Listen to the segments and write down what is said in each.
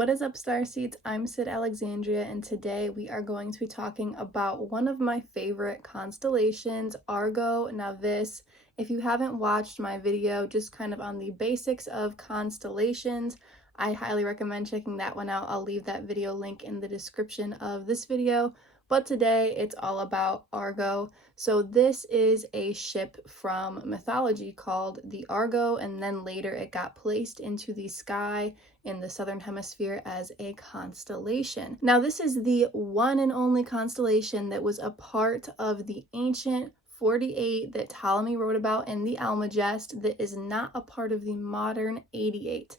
What is up, Starseeds? I'm Sydalexandria, and today we are going to be talking about one of my favorite constellations, Argo Navis. If you haven't watched my video just kind of on the basics of constellations, I highly recommend checking that one out. I'll leave that video link in the description of this video. But today it's all about Argo. So this is a ship from mythology called the Argo, and then later it got placed into the sky in the southern hemisphere as a constellation. Now this is the one and only constellation that was a part of the ancient 48 that Ptolemy wrote about in the Almagest that is not a part of the modern 88.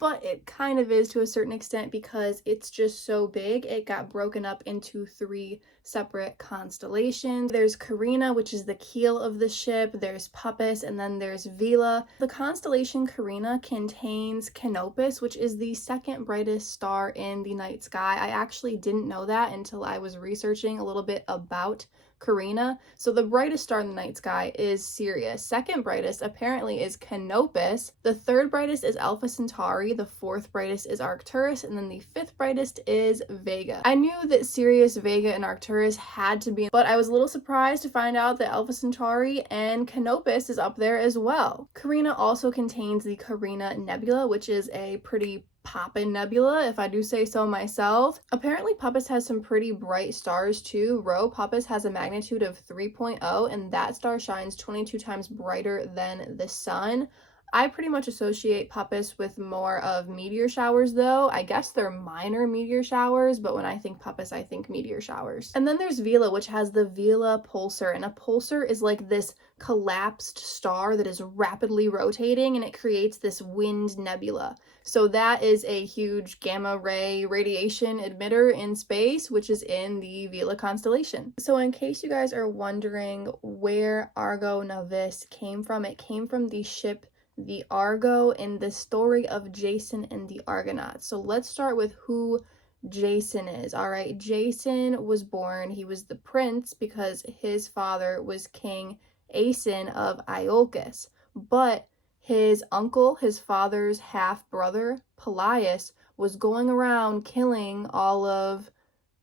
But it kind of is to a certain extent because it's just so big. It got broken up into 3 separate constellations. There's Carina, which is the keel of the ship. There's Puppis, and then there's Vela. The constellation Carina contains Canopus, which is the second brightest star in the night sky. I actually didn't know that until I was researching a little bit about Carina. So the brightest star in the night sky is Sirius. Second brightest apparently is Canopus. The third brightest is Alpha Centauri. The fourth brightest is Arcturus, and then the fifth brightest is Vega. I knew that Sirius, Vega, and Arcturus had to be, but I was a little surprised to find out that Alpha Centauri and Canopus is up there as well. Carina also contains the Carina Nebula, which is a pretty poppin' nebula, if I do say so myself. Apparently Puppis has some pretty bright stars too. Rho Puppis has a magnitude of 3.0, and that star shines 22 times brighter than the sun. I pretty much associate Puppis with more of meteor showers though. I guess they're minor meteor showers, but when I think Puppis, I think meteor showers. And then there's Vela, which has the Vela pulsar, and a pulsar is like this collapsed star that is rapidly rotating, and it creates this wind nebula. So that is a huge gamma ray radiation emitter in space, which is in the Vela constellation. So in case you guys are wondering where Argo Navis came from, it came from the ship the Argo in the story of Jason and the Argonauts. So let's start with who Jason is. All right, Jason was born, he was the prince because his father was King Aeson of Iolcus, but his uncle, his father's half-brother, Pelias, was going around killing all of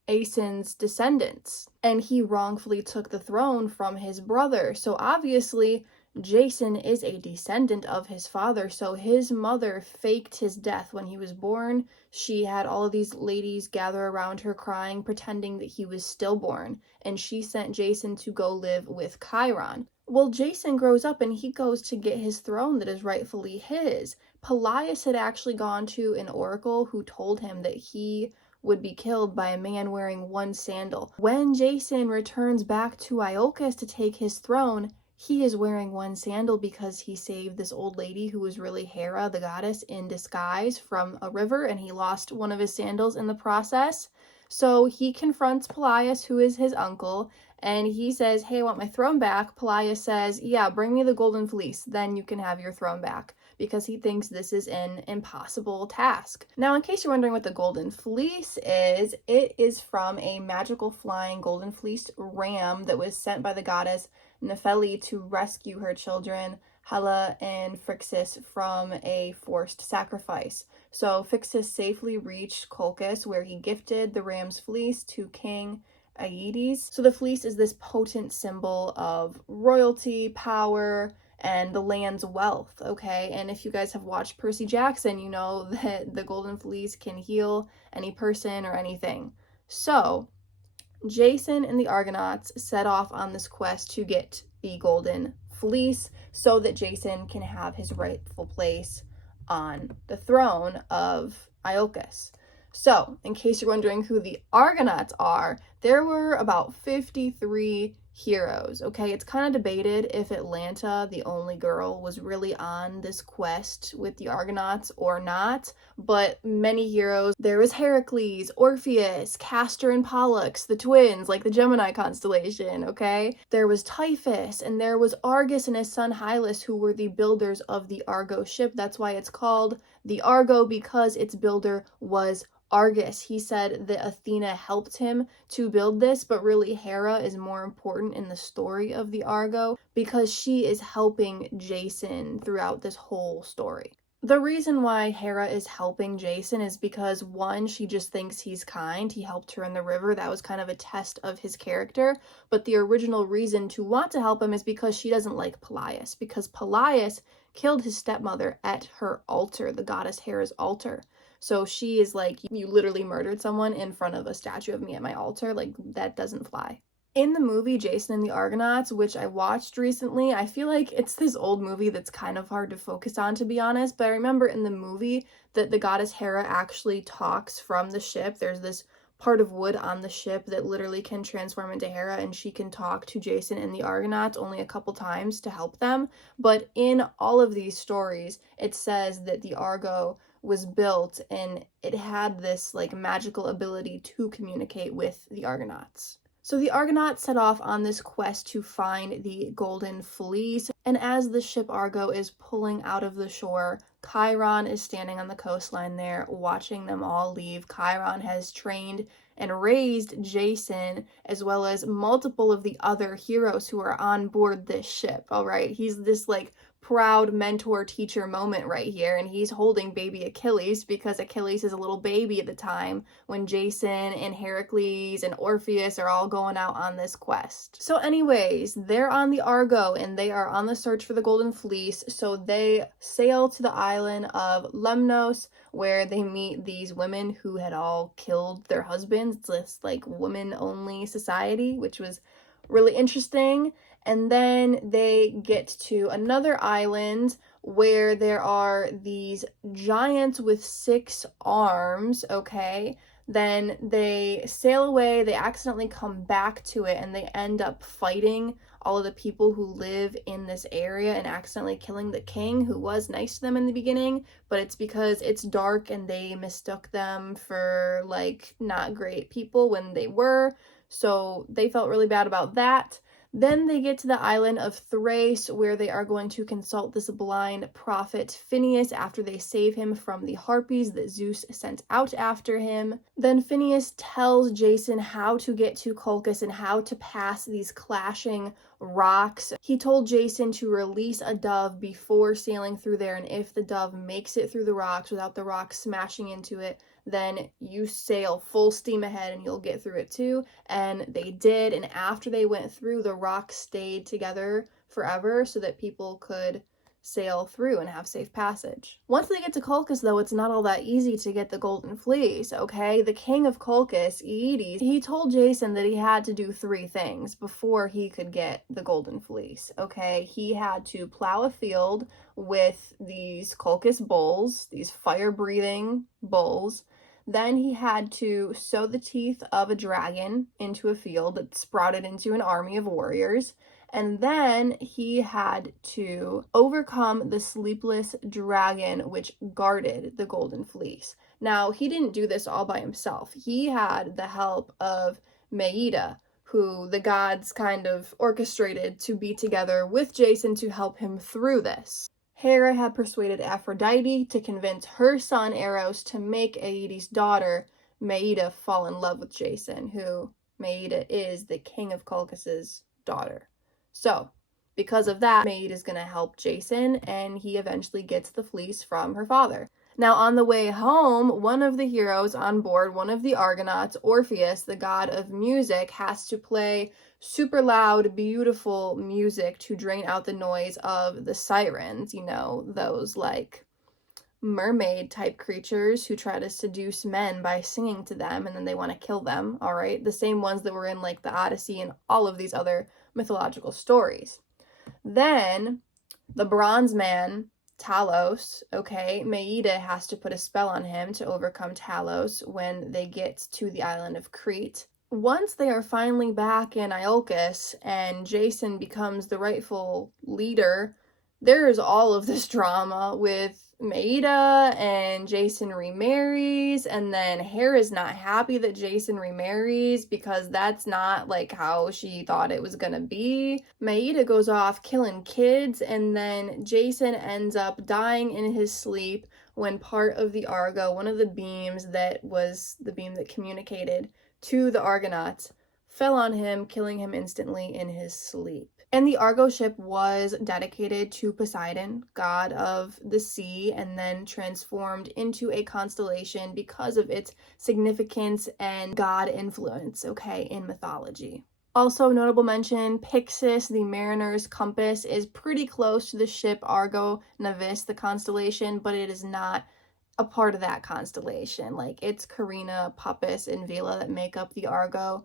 Aeson's descendants, and he wrongfully took the throne from his brother. So obviously Jason is a descendant of his father, so his mother faked his death when he was born. She had all of these ladies gather around her crying, pretending that he was stillborn, and she sent Jason to go live with Chiron. Well, Jason grows up and he goes to get his throne that is rightfully his. Pelias had actually gone to an oracle who told him that he would be killed by a man wearing one sandal. When Jason returns back to Iolcus to take his throne, he is wearing one sandal because he saved this old lady who was really Hera, the goddess, in disguise from a river, and he lost one of his sandals in the process. So he confronts Pelias, who is his uncle, and he says, hey, I want my throne back. Pelias says, yeah, bring me the golden fleece, then you can have your throne back, because he thinks this is an impossible task. Now, in case you're wondering what the golden fleece is, it is from a magical flying golden fleeced ram that was sent by the goddess Nephele to rescue her children, Helle and Phrixus, from a forced sacrifice. So Phrixus safely reached Colchis, where he gifted the ram's fleece to King Aeetes. So the fleece is this potent symbol of royalty, power, and the land's wealth, okay? And if you guys have watched Percy Jackson, you know that the golden fleece can heal any person or anything. So Jason and the Argonauts set off on this quest to get the golden fleece so that Jason can have his rightful place on the throne of Iolcus. So, in case you're wondering who the Argonauts are, there were about 53 heroes, okay? It's kind of debated if Atlanta, the only girl, was really on this quest with the Argonauts or not, but many heroes. There was Heracles, Orpheus, Castor and Pollux, the twins, like the Gemini constellation, okay? There was Typhus, and there was Argus and his son Hylas, who were the builders of the Argo ship. That's why it's called the Argo, because its builder was Argus. He said that Athena helped him to build this, but really Hera is more important in the story of the Argo because she is helping Jason throughout this whole story. The reason why Hera is helping Jason is because, one, she just thinks he's kind. He helped her in the river. That was kind of a test of his character. But the original reason to want to help him is because she doesn't like Pelias, because Pelias killed his stepmother at her altar, the goddess Hera's altar. So she is like, you literally murdered someone in front of a statue of me at my altar. Like, that doesn't fly. In the movie Jason and the Argonauts, which I watched recently, I feel like it's this old movie that's kind of hard to focus on, to be honest, but I remember in the movie that the goddess Hera actually talks from the ship. There's this part of wood on the ship that literally can transform into Hera, and she can talk to Jason and the Argonauts only a couple times to help them. But in all of these stories, it says that the Argo was built and it had this like magical ability to communicate with the Argonauts. So the Argonauts set off on this quest to find the Golden Fleece, and as the ship Argo is pulling out of the shore, Chiron is standing on the coastline there watching them all leave. Chiron has trained and raised Jason as well as multiple of the other heroes who are on board this ship, all right? He's this like proud mentor teacher moment right here, and he's holding baby Achilles because Achilles is a little baby at the time when Jason and Heracles and Orpheus are all going out on this quest. So anyways, they're on the Argo and they are on the search for the Golden Fleece, so they sail to the island of Lemnos where they meet these women who had all killed their husbands. It's this like women-only society, which was really interesting. And then they get to another island where there are these giants with 6 arms, okay? Then they sail away, they accidentally come back to it, and they end up fighting all of the people who live in this area and accidentally killing the king, who was nice to them in the beginning, but it's because it's dark and they mistook them for like not great people when they were. So they felt really bad about that. Then they get to the island of Thrace, where they are going to consult this blind prophet Phineas after they save him from the harpies that Zeus sent out after him. Then Phineas tells Jason how to get to Colchis and how to pass these clashing rocks. He told Jason to release a dove before sailing through there, and if the dove makes it through the rocks without the rocks smashing into it, then you sail full steam ahead and you'll get through it too. And they did, and after they went through, the rocks stayed together forever so that people could sail through and have safe passage. Once they get to Colchis, though, it's not all that easy to get the Golden Fleece, okay? The king of Colchis, Aeetes, he told Jason that he had to do 3 things before he could get the Golden Fleece, okay? He had to plow a field with these Colchis bulls, these fire-breathing bulls. Then he had to sow the teeth of a dragon into a field that sprouted into an army of warriors. And then he had to overcome the sleepless dragon which guarded the Golden Fleece. Now, he didn't do this all by himself. He had the help of Maida, who the gods kind of orchestrated to be together with Jason to help him through this. Hera had persuaded Aphrodite to convince her son Eros to make Aeetes' daughter, Maida, fall in love with Jason, who Maida is the king of Colchis' daughter. So, because of that, Maida is going to help Jason, and he eventually gets the fleece from her father. Now, on the way home, one of the heroes on board, one of the Argonauts, Orpheus, the god of music, has to play super loud, beautiful music to drain out the noise of the sirens, you know, those like mermaid type creatures who try to seduce men by singing to them and then they want to kill them, all right? The same ones that were in like the Odyssey and all of these other mythological stories. Then the bronze man, Talos, okay, Maida has to put a spell on him to overcome Talos when they get to the island of Crete. Once they are finally back in Iolcus and Jason becomes the rightful leader, there is all of this drama with Maida, and Jason remarries, and then Hera's not happy that Jason remarries because that's not like how she thought it was gonna be. Maida goes off killing kids, and then Jason ends up dying in his sleep when part of the Argo, one of the beams that was the beam that communicated to the Argonauts, fell on him, killing him instantly in his sleep. And the Argo ship was dedicated to Poseidon, god of the sea, and then transformed into a constellation because of its significance and god influence, okay, in mythology. Also, notable mention, Pyxis, the mariner's compass, is pretty close to the ship Argo Navis, the constellation, but it is not a part of that constellation. Like, it's Carina, Puppis, and Vela that make up the Argo.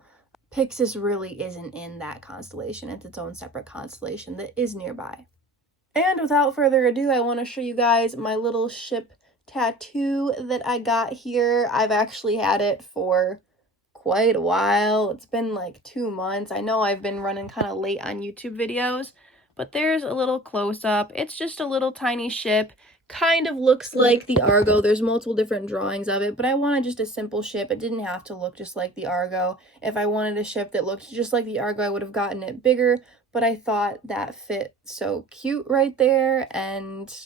Pyxis really isn't in that constellation. It's its own separate constellation that is nearby. And without further ado, I want to show you guys my little ship tattoo that I got here. I've actually had it for quite a while. It's been like 2 months. I know I've been running kind of late on YouTube videos, but there's a little close-up. It's just a little tiny ship. Kind of looks like the Argo. There's multiple different drawings of it, but I wanted just a simple ship. It didn't have to look just like the Argo. If I wanted a ship that looked just like the Argo, I would have gotten it bigger, but I thought that fit so cute right there. And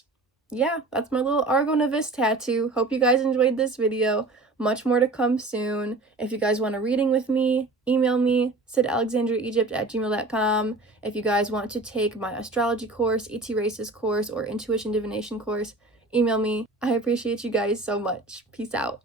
yeah, that's my little Argo Navis tattoo. Hope you guys enjoyed this video. Much more to come soon. If you guys want a reading with me, email me, sydalexandriaegypt@gmail.com. If you guys want to take my astrology course, ET races course, or intuition divination course, email me. I appreciate you guys so much. Peace out.